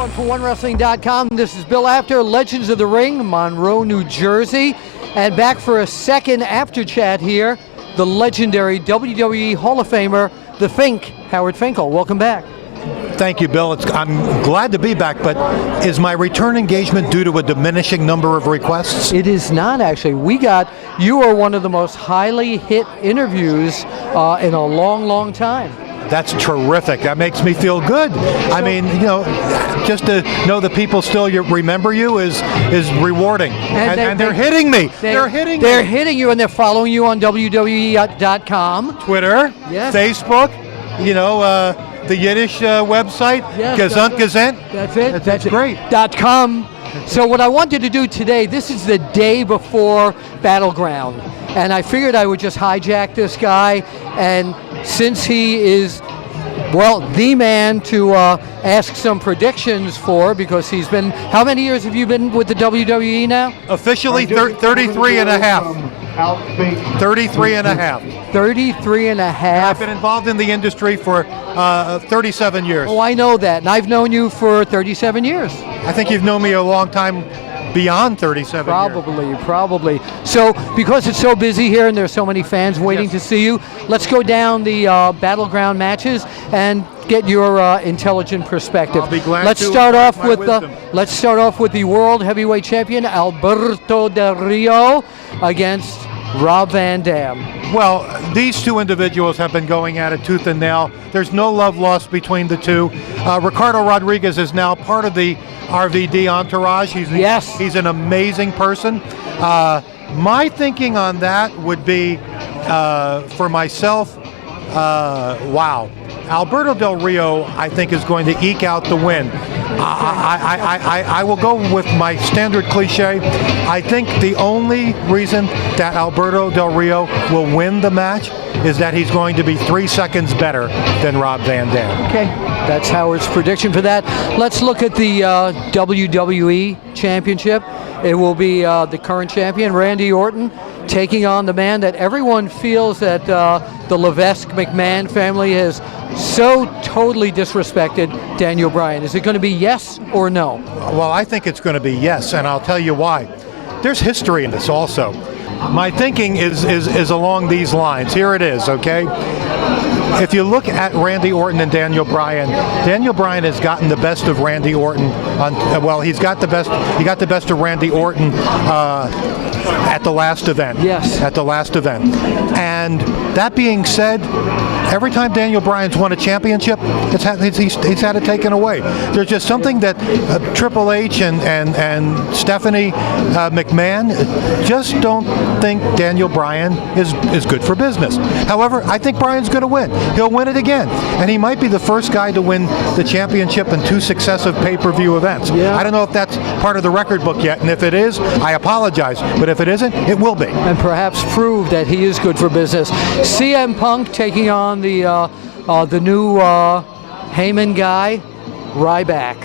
everyone for OneWrestling.com. This is Bill Apter, Legends of the Ring, Monroe, New Jersey. And back for a second after chat here, the legendary WWE Hall of Famer, the Fink, Howard Finkel. Welcome back. Thank you, Bill. I'm glad to be back, but is my return engagement due to a diminishing number of requests? It is not, actually. You are one of the most highly hit interviews in a long, long time. That's terrific. That makes me feel good. I mean, you know, just to know that people still remember you is rewarding. And they're hitting me. They're hitting you, and they're following you on WWE.com. Twitter, yes. Facebook, you know, the Yiddish website, yes, Gesund. That's it. That's great. .com. So what I wanted to do today, this is the day before Battleground, and I figured I would just hijack this guy, and since he is, well, the man to ask some predictions for, because he's been, how many years have you been with the WWE now? Officially 33 and a half. 33 and a half. 33 and a half. I've been involved in the industry for 37 years. Oh, I know that, and I've known you for 37 years. I think you've known me a long time beyond 37 years. Probably. So, because it's so busy here and there's so many fans waiting to see you, let's go down the Battleground matches and get your intelligent perspective. I'll be glad let's to start off with wisdom. Let's start off with the World Heavyweight Champion Alberto Del Rio against Rob Van Dam. Well, these two individuals have been going at it tooth and nail. There's no love lost between the two. Ricardo Rodriguez is now part of the RVD entourage. He's an amazing person. My thinking on that would be, for myself, wow. Alberto Del Rio, I think, is going to eke out the win. I will go with my standard cliche. I think the only reason that Alberto Del Rio will win the match is that he's going to be 3 seconds better than Rob Van Dam. Okay, that's Howard's prediction for that. Let's look at the WWE Championship. It will be the current champion, Randy Orton, taking on the man that everyone feels that the Levesque McMahon family has so totally disrespected, Daniel Bryan. Is it going to be yes or no? Well, I think it's going to be yes, and I'll tell you why. There's history in this also. My thinking is along these lines. Here it is, okay? If you look at Randy Orton and Daniel Bryan has gotten the best of Randy Orton. He got the best of Randy Orton at the last event. Yes. At the last event. And that being said, every time Daniel Bryan's won a championship, he's had it taken away. There's just something that Triple H and Stephanie McMahon just don't think Daniel Bryan is good for business. However, I think Bryan's going to win. He'll win it again. And he might be the first guy to win the championship in 2 successive pay-per-view events. Yeah. I don't know if that's part of the record book yet, and if it is, I apologize. But if it isn't, it will be. And perhaps prove that he is good for business. CM Punk taking on the new Heyman guy, Ryback.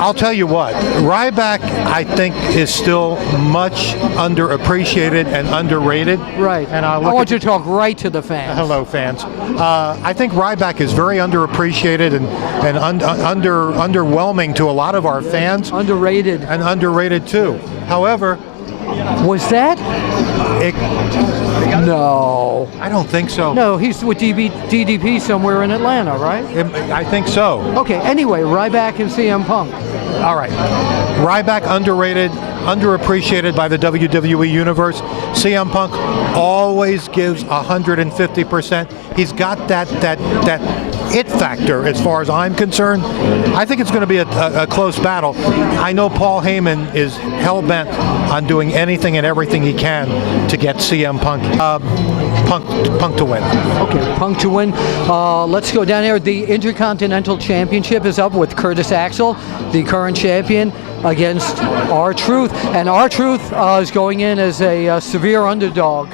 I'll tell you what, Ryback, I think, is still much underappreciated and underrated. Right. And I want you to talk right to the fans. Hello, fans. I think Ryback is very underappreciated and underwhelming to a lot of our fans. Underrated. And underrated, too. However... Was that? No. I don't think so. No, he's with DDP somewhere in Atlanta, right? I think so. Okay, anyway, Ryback and CM Punk. All right. Ryback underrated, underappreciated by the WWE Universe. CM Punk always gives 150%. He's got that it factor as far as I'm concerned. I think it's going to be a close battle. I know Paul Heyman is hell-bent on doing anything and everything he can to get CM Punk to win. Okay, Punk to win. Let's go down here. The Intercontinental Championship is up with Curtis Axel, the current champion, against R-Truth. And R-Truth is going in as a severe underdog.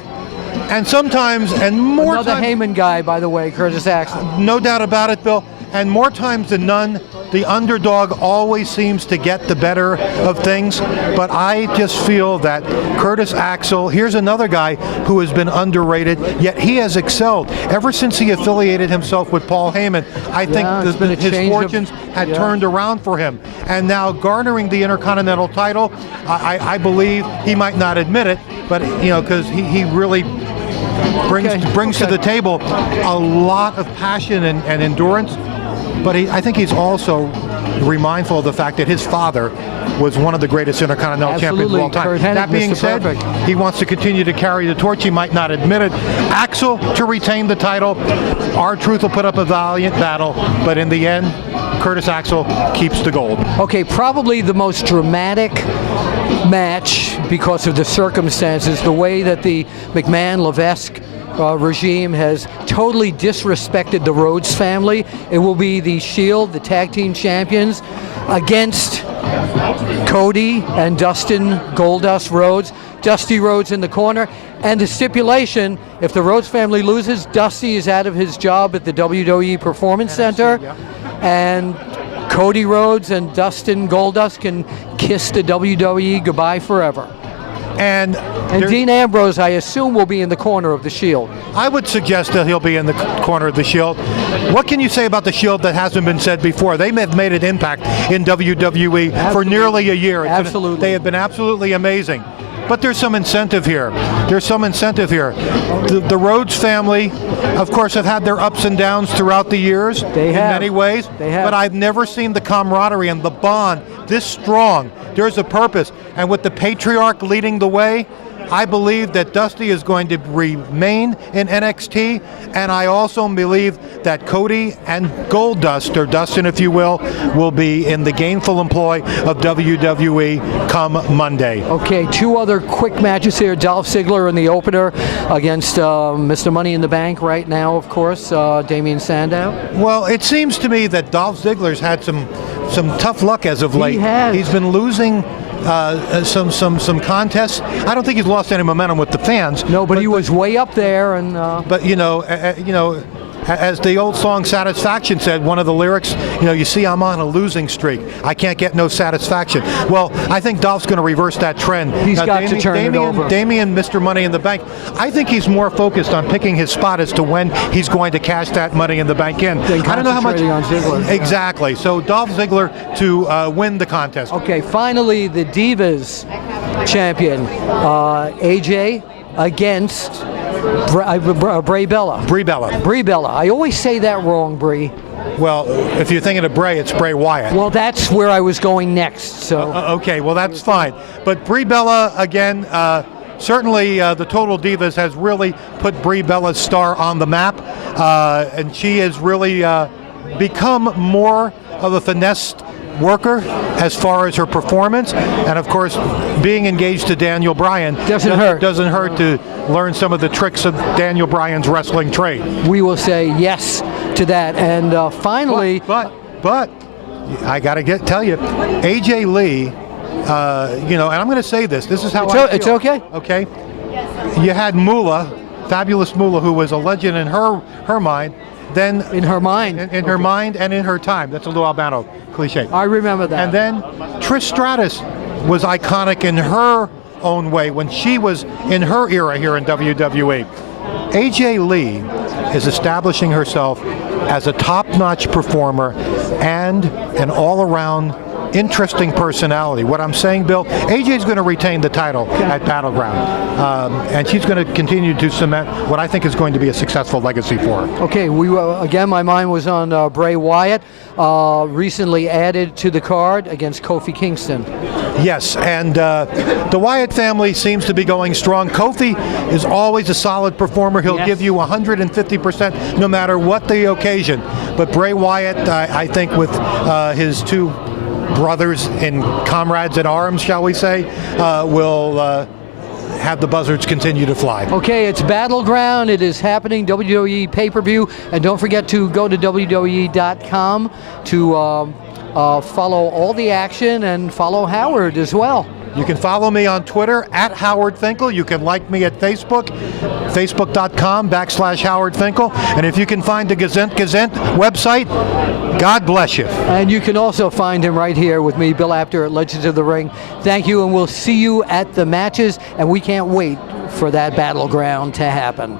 And sometimes, and more Another times... Heyman guy, by the way, Curtis Axel. No doubt about it, Bill. And more times than none, the underdog always seems to get the better of things. But I just feel that Curtis Axel, here's another guy who has been underrated, yet he has excelled. Ever since he affiliated himself with Paul Heyman, I think his fortunes had turned around for him. And now garnering the Intercontinental title, I believe he might not admit it, but because he really brings to the table a lot of passion and endurance. But I think he's also mindful of the fact that his father was one of the greatest Intercontinental champions of all time. That being said, he wants to continue to carry the torch. He might not admit it. Axel to retain the title. R-Truth will put up a valiant battle, but in the end, Curtis Axel keeps the gold. Okay, probably the most dramatic match because of the circumstances, the way that the McMahon-Levesque regime has totally disrespected the Rhodes family. It will be the Shield, the tag team champions, against Cody and Dustin Goldust Rhodes. Dusty Rhodes in the corner, and the stipulation, if the Rhodes family loses, Dusty is out of his job at the WWE Performance Center, and Cody Rhodes and Dustin Goldust can kiss the WWE goodbye forever. And Dean Ambrose, I assume, will be in the corner of the Shield. I would suggest that he'll be in the corner of the Shield. What can you say about the Shield that hasn't been said before? They have made an impact in WWE for nearly a year. They have been absolutely amazing. But there's some incentive here. The Rhodes family, of course, have had their ups and downs throughout the years in many ways. But I've never seen the camaraderie and the bond this strong. There's a purpose. And with the patriarch leading the way, I believe that Dusty is going to remain in NXT, and I also believe that Cody and Goldust, or Dustin if you will be in the gainful employ of WWE come Monday. Okay, two other quick matches here. Dolph Ziggler in the opener against Mr. Money in the Bank right now, of course, Damien Sandow. Well, it seems to me that Dolph Ziggler's had some tough luck as of late. He has. He's been losing some contests. I don't think he's lost any momentum with the fans. No, but he was way up there, and but as the old song Satisfaction said, one of the lyrics, you see I'm on a losing streak. I can't get no satisfaction. Well, I think Dolph's going to reverse that trend. He's got to turn it over. Damien, Mr. Money in the Bank, I think he's more focused on picking his spot as to when he's going to cash that Money in the Bank in. I don't know how much. On Ziggler. Exactly. So Dolph Ziggler to win the contest. Okay, finally the Divas champion, AJ against Brie Bella. I always say that wrong, Brie. Well, if you're thinking of Bray, it's Bray Wyatt. Well, that's where I was going next. So okay, well that's fine. But Brie Bella again. Certainly, the Total Divas has really put Brie Bella's star on the map, and she has really become more of a finesse worker as far as her performance, and of course being engaged to Daniel Bryan doesn't hurt to learn some of the tricks of Daniel Bryan's wrestling trade. We will say yes to that. And finally, but I gotta tell you, AJ Lee, and I'm going to say this is how I feel. It's okay. Okay, you had Moolah, fabulous Moolah, who was a legend in her mind. Then in her mind, in her mind and in her time. That's a Lou Albano cliche. I remember that. And then Trish Stratus was iconic in her own way when she was in her era here in WWE. AJ Lee is establishing herself as a top-notch performer and an all-around interesting personality. What I'm saying, Bill, AJ's going to retain the title at Battleground, and she's going to continue to cement what I think is going to be a successful legacy for her. Okay, again, my mind was on Bray Wyatt, recently added to the card against Kofi Kingston. Yes, and the Wyatt family seems to be going strong. Kofi is always a solid performer. He'll give you 150% no matter what the occasion. But Bray Wyatt, I think with his two brothers and comrades in arms, shall we say, will have the buzzards continue to fly. Okay, it's Battleground. It is happening, WWE pay-per-view. And don't forget to go to WWE.com to follow all the action and follow Howard as well. You can follow me on Twitter at Howard Finkel. You can like me at Facebook, facebook.com/Howard Finkel. And if you can find the Gazette website, God bless you. And you can also find him right here with me, Bill Apter, at Legends of the Ring. Thank you, and we'll see you at the matches, and we can't wait for that Battleground to happen.